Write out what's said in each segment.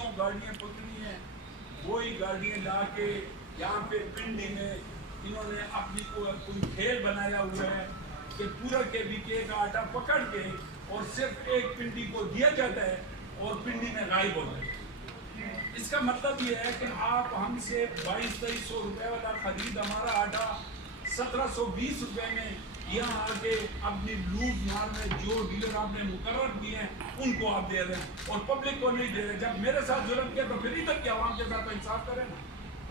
80 گاڑیاں پکڑی ہیں، وہی گاڑیاں لا کے یہاں پہ پنڈی میں انہوں نے اپنی کوئی کھیل بنایا ہوا ہے کہ پورا KBK کا آٹا پکڑ کے اور صرف ایک پنڈی کو دیا جاتا ہے اور پنڈی میں غائب ہوتا ہے۔ اس کا مطلب یہ ہے کہ آپ ہم سے 2200-2300 روپے والا خرید ہمارا آٹا 1720 روپے میں یہاں آ کے اپنی لوٹ مار میں جو ڈیلر آپ نے مقرر کیے ہیں ان کو آپ دے رہے ہیں اور پبلک کو نہیں دے رہے۔ جب میرے ساتھ ظلم کیا تو پھر ادھر کی عوام کے ساتھ انصاف کریں نا۔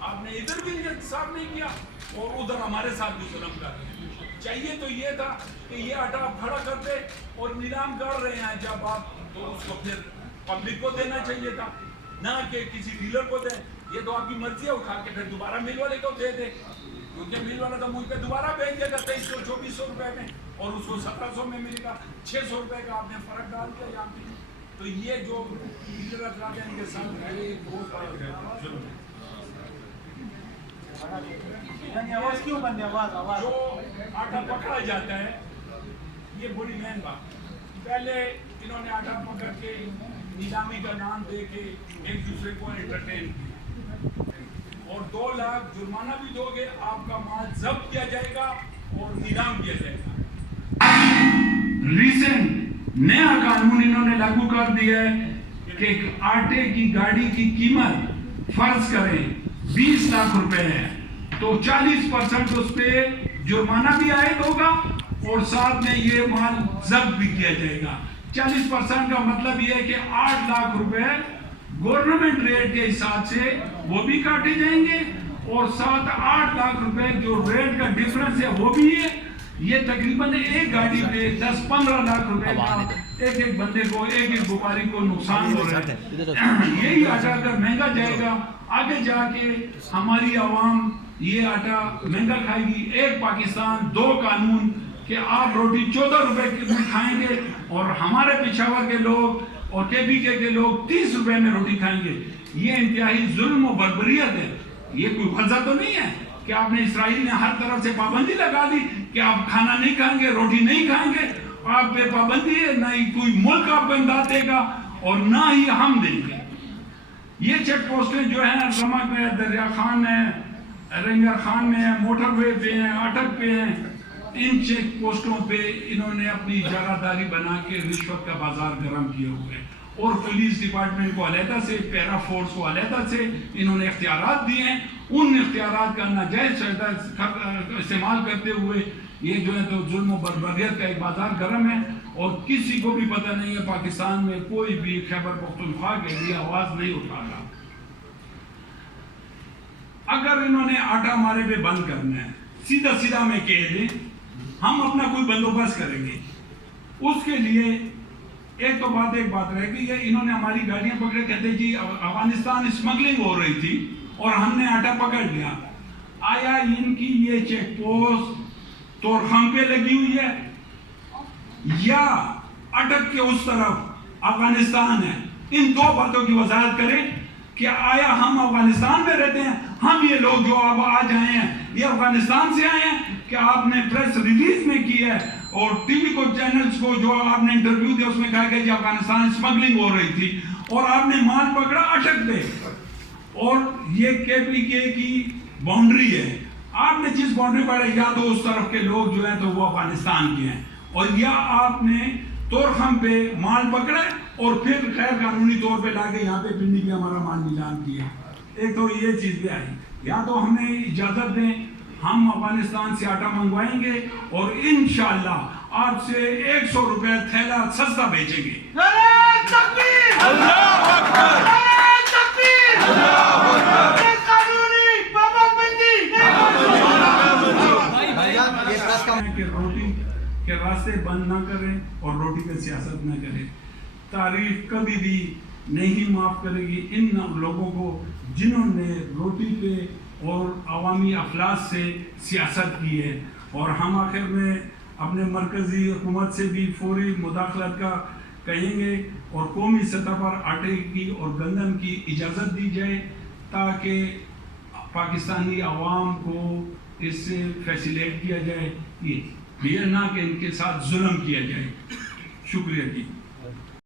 آپ نے ادھر بھی انصاف نہیں کیا اور ادھر ہمارے ساتھ بھی ظلم کر رہے ہیں۔ چاہیے تو یہ تھا کہ یہ آٹا آپ کھڑا کرتے اور نیلام کر رہے ہیں جب آپ تو اس کو پھر پبلک کو دینا چاہیے تھا، نہ کہ کسی ڈیلر کو دیں۔ یہ تو آپ کی مرضی ہے، اٹھا کے پھر دوبارہ مل والے کو دے دیں، کیونکہ مل والا تو مجھ پہ دوبارہ بھیج دے گا 2300-2400 روپے میں اور اس کو 1700 میں ملے گا۔ 600 روپے کا آپ نے فرق ڈال دیا یہاں پہ۔ تو یہ جو ڈیلر افراد ہیں ان کے ساتھ ظلم ہے۔ جو آٹا پکڑا جاتا ہے یہ بڑی مہنگا بات۔ پہلے انہوں نے آٹا پکڑ کے نیلامی کا نام دے کے ایک دوسرے کو انٹرٹین کیا اور 2 لاکھ جرمانہ بھی دو گے، آپ کا مال ضبط کیا جائے گا اور نیلام کیا جائے گا۔ ریسنٹ نیا قانون انہوں نے لاگو کر دیا ہے کہ آٹے کی گاڑی کی قیمت فرض کریں 20 لاکھ روپے ہے تو 40% اس پہ جرمانہ بھی عائد ہوگا اور ساتھ میں یہ مال ضبط بھی کیا جائے گا۔ 40% کا مطلب یہ ہے کہ 8 لاکھ روپے گورنمنٹ ریٹ کے حساب سے وہ بھی کاٹے جائیں گے اور ساتھ 8 لاکھ روپے جو ریٹ کا ڈیفرنس ہے وہ بھی ہے۔ یہ تقریباً ایک گاڑی پہ 10-15 لاکھ روپے کا ایک بندے کو ایک وپاری کو نقصان ہو رہا ہے۔ یہی آٹا اگر مہنگا جائے گا آگے جا کے ہماری عوام یہ آٹا مہنگا کھائے گی۔ ایک پاکستان 2 قانون کہ آپ روٹی 14 روپے میں کھائیں گے اور ہمارے پشاور کے لوگ اور KBK کے لوگ 30 روپے میں روٹی کھائیں گے۔ یہ انتہائی ظلم و بربریت ہے۔ یہ کوئی غزہ تو نہیں ہے کہ آپ نے اسرائیل نے ہر طرف سے پابندی لگا دی کہ آپ کھانا نہیں کھائیں گے، روٹی نہیں کھائیں گے، آپ پہ پابندی ہے، نہ ہی کوئی ملک آپ کو امداد دے گا اور نہ ہی ہم دیں گے۔ یہ چیک پوسٹیں جو ہیں رمک میں، دریا خان ہے، رنگر خان میں ہے، موٹر وے پہ ہیں، اٹک پہ ہیں، ان چیک پوسٹوں پہ انہوں نے اپنی جگہ داری بنا کے رشوت کا بازار گرم کیے ہوئے ہیں اور پولیس ڈپارٹمنٹ کو علیحدہ سے، پیرا فورس کو علیحدہ سے انہوں نے اختیارات دیے ہیں۔ ان اختیارات کا ناجائز استعمال کرتے ہوئے یہ جو ہے تو ظلم و بربریت کا ایک بازار گرم ہے اور کسی کو بھی پتہ نہیں ہے پاکستان میں کوئی بھی خیبر پختونخوا کے لیے آواز نہیں اٹھا رہا۔ اگر انہوں نے آٹا ہمارے پہ بند کرنا ہے، سیدھا میں کہہ دیں ہم اپنا کوئی بندوبست کریں گے۔ اس کے لیے ایک بات رہ گئی ہے، انہوں نے ہماری گاڑیاں پکڑے، کہتے جی افغانستان اسمگلنگ ہو رہی تھی اور ہم نے آٹا پکڑ لیا۔ آیا ان کی یہ چیک پوسٹ تورخم پہ لگی ہوئی ہے یا اٹک کے اس طرف افغانستان ہے؟ ان 2 باتوں کی وضاحت کریں کہ آیا ہم افغانستان میں رہتے ہیں، ہم یہ لوگ جو اب آج آئے ہیں یہ افغانستان سے آئے ہیں کہ آپ نے پریس ریلیز میں کی ہے اور ٹی وی کو چینلز کو جو آپ نے انٹرویو دیا اس میں کہا کہ جی افغانستان اسمگلنگ ہو رہی تھی اور آپ نے مال پکڑا اٹک پہ اور یہ KBK کی باؤنڈری ہے۔ آپ نے جس باؤنڈری پر یا تو اس طرف کے لوگ جو ہیں تو وہ افغانستان کے ہیں اور یا آپ نے تورخم پہ مال پکڑا اور پھر غیر قانونی طور پہ لا کے یہاں پہ پنڈی میں ہمارا مال نیلام کیا۔ ایک تو یہ چیز بھی آئی، یا تو ہمیں اجازت دیں ہم افغانستان سے آٹا منگوائیں گے اور انشاءاللہ آپ سے 100 روپے تھیلا سستا بیچیں گے۔ نعرہ تکبیر! اللہ اکبر! نعرہ تکبیر! اللہ اکبر! یہ قانونی پابندی! کہ روٹی کے راستے بند نہ کریں اور روٹی پہ سیاست نہ کریں۔ تاریخ کبھی بھی نہیں معاف کرے گی ان لوگوں کو جنہوں نے روٹی پہ اور عوامی افلاس سے سیاست کی ہے، اور ہم آخر میں اپنے مرکزی حکومت سے بھی فوری مداخلت کا کہیں گے اور قومی سطح پر آٹے کی اور گندم کی اجازت دی جائے تاکہ پاکستانی عوام کو اس سے فیسیلیٹ کیا جائے، یہ نہ کہ ان کے ساتھ ظلم کیا جائے۔ شکریہ جی۔